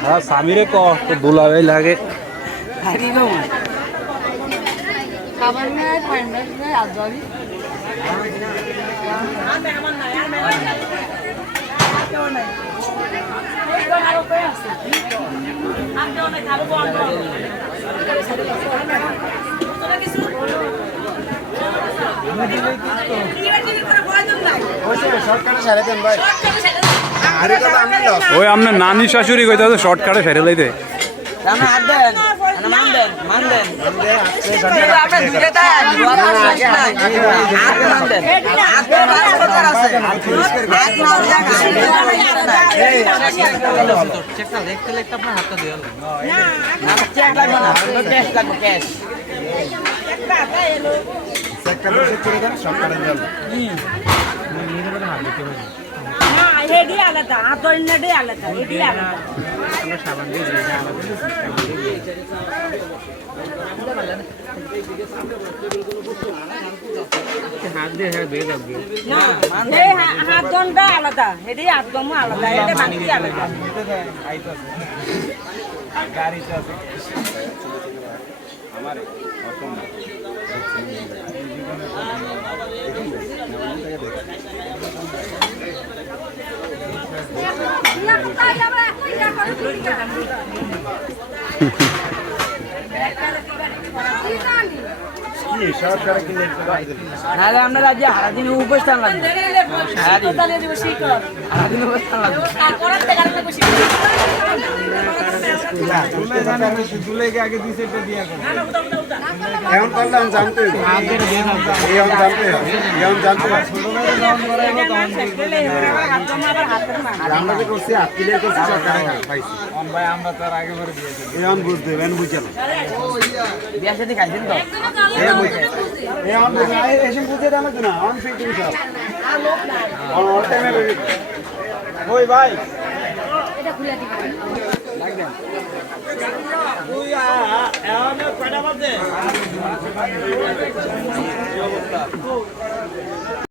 হ্যাঁ স্বামীরে ক তো দুলাভাই লাগে খাবার নিয়ে ঠান্ডা আজ যাবি ওই আপনার নানি শাশুড়ি কইতে আছে শর্টকাটে সেরে লাইতে হেডি আলাদা আতরনাডে আলাদা হেডি আলাদা আমরা সাবান দিয়ে হাত দিয়ে হ্যাঁ বেয়ে যাবি না এই হাত দন্ডা আলাদা হেডি একদম আলাদা এটা বাকি আলাদা গাড়িতে আছে আমারে নাহলে আমরা রাজ্যে সারাদিন উপস্থান লাগবে সারাদিন উপস্থান লাগবে এখন করলাম জানতে আমরা যে করছি আত্মীয় করছি সরকারে পাইছি ভাই আমরা তার আগে করে দিয়েছি এখন বুঝতে এখন বুঝে না বিয়ার সাথে খাইছেন তো এখন বুঝে এসে বুঝে দেন না অন ফিটিং সব অল টাইমে ওই ভাই এটা খুলে দিবেন লাগবেন তুই এখন কয়টা বাজে